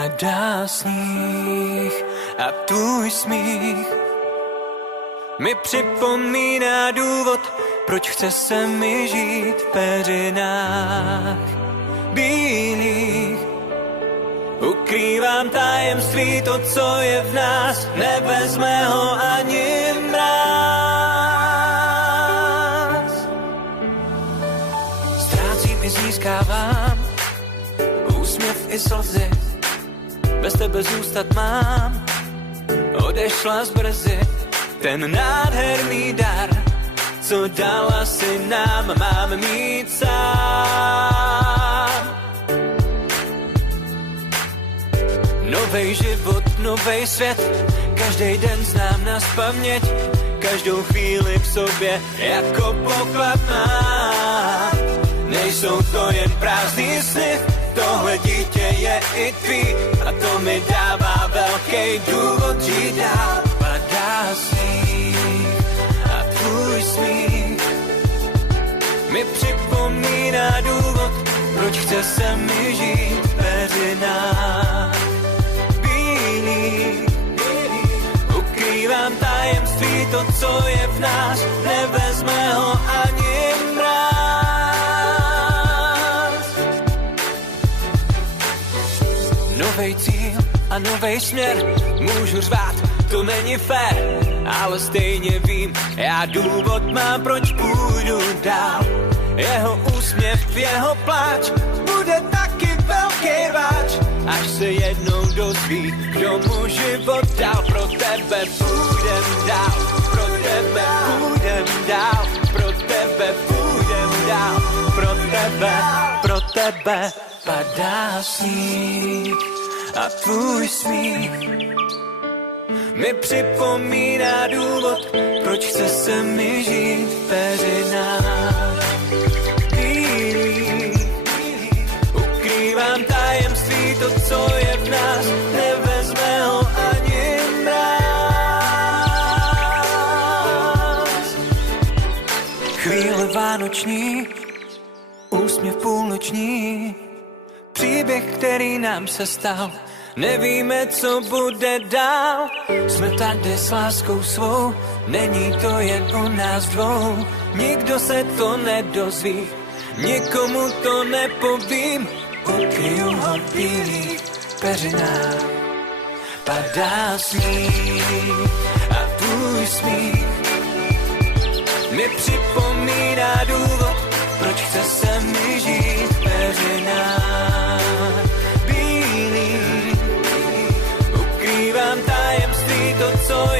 Padá sníh a tvůj smích mi připomíná důvod, proč chce se mi žít v peřinách bílých. Ukrývám tajemství, to, co je v nás, nevezme ho ani mráz. Ztrácím i získávám úsměv i slzy, bez tebe zůstat mám, odešla zbrzy. Ten nádherný dar, co dala si nám, mám mít sám. Novej život, novej svět, každý den znám nazpaměť, každou chvíli v sobě jako poklad mám. Nejsou to jen prázdný sny, tohle dítě je i tvý a to mi dává velký důvod žít dál. Padá sníh a tvůj smích mi připomíná důvod, proč chce se mi žít v peřinách bílých. Ukrývám tajemství, to, co je v nás, nevezme ho ani mráz. Novej cíl a novej směr, můžu řvát, to není fér, ale stejně vím, já důvod mám, proč půjdu dál. Jeho úsměv, jeho pláč, bude taky velký rváč, až se jednou dozví, kdo mu život dal. Pro tebe půjdem dál, pro tebe půjdem dál, pro tebe půjdem dál, pro tebe padá sníh a tvůj smích mi připomíná důvod, proč chce se mi žít v peřinách bílých. Ukrývám tajemství, to, co je v nás, nevezme ho ani mráz. Chvíle vánoční, úsměv půlnoční, příběh, který nám se stal. Nevíme, co bude dál, jsme tady s láskou svou, není to jen o nás dvou, nikdo se to nedozví, nikomu to nepovím, ukryju ho v bílých peřinách. Padá sníh a tvůj smích mi připomíná důvod, proč chce se mi žít v peřinách bílých. Ukrývám tajemství, to, co je